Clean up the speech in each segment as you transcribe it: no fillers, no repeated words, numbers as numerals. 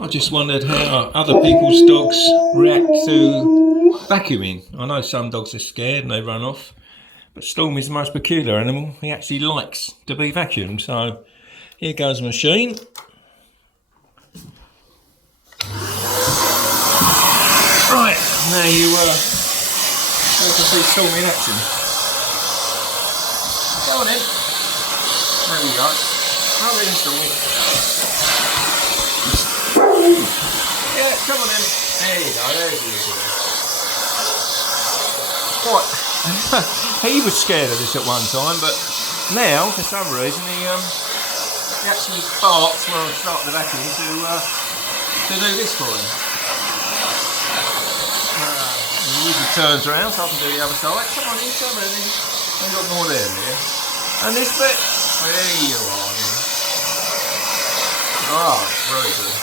I just wondered how other people's dogs react to vacuuming. I know some dogs are scared and they run off, but Storm is the most peculiar animal. He actually likes to be vacuumed. So here goes the machine. Right, now you can see Storm in action. Go on in. There we go. Hurry in, Storm. Yeah, come on in. There you go, there's you. What? He was scared of this at one time, but now, for some reason, he actually barks when I start the vacuum to do this for him. He usually turns around so I can do the other side. Come on in, come on in. I've got more there, dear. And this bit, there you are, dear. Oh, it's very good.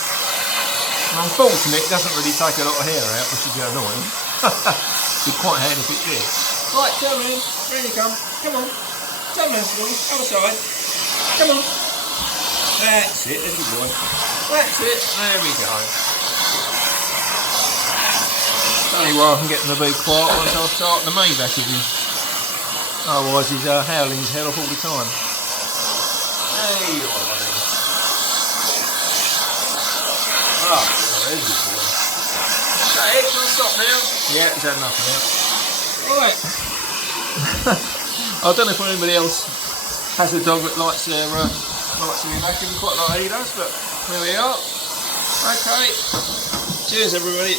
Unfortunately, it doesn't really take a lot of hair out, which is annoying. It'd be quite handy if it did. Right, turn in. There you come. Come on. Turn round, Storm. Other side. Come on. That's it. There's your boy. That's it. There we go. Only way I can get them to be quiet once I start the main vacuuming. Otherwise, he's howling his head off all the time. There you are, buddy. Oh, there's your boy. Is that it? Can I stop now? Yeah, he's had enough now. Right. I don't know if anybody else has a dog that likes to be vacuumed quite like he does, but there we are. Okay. Cheers, everybody.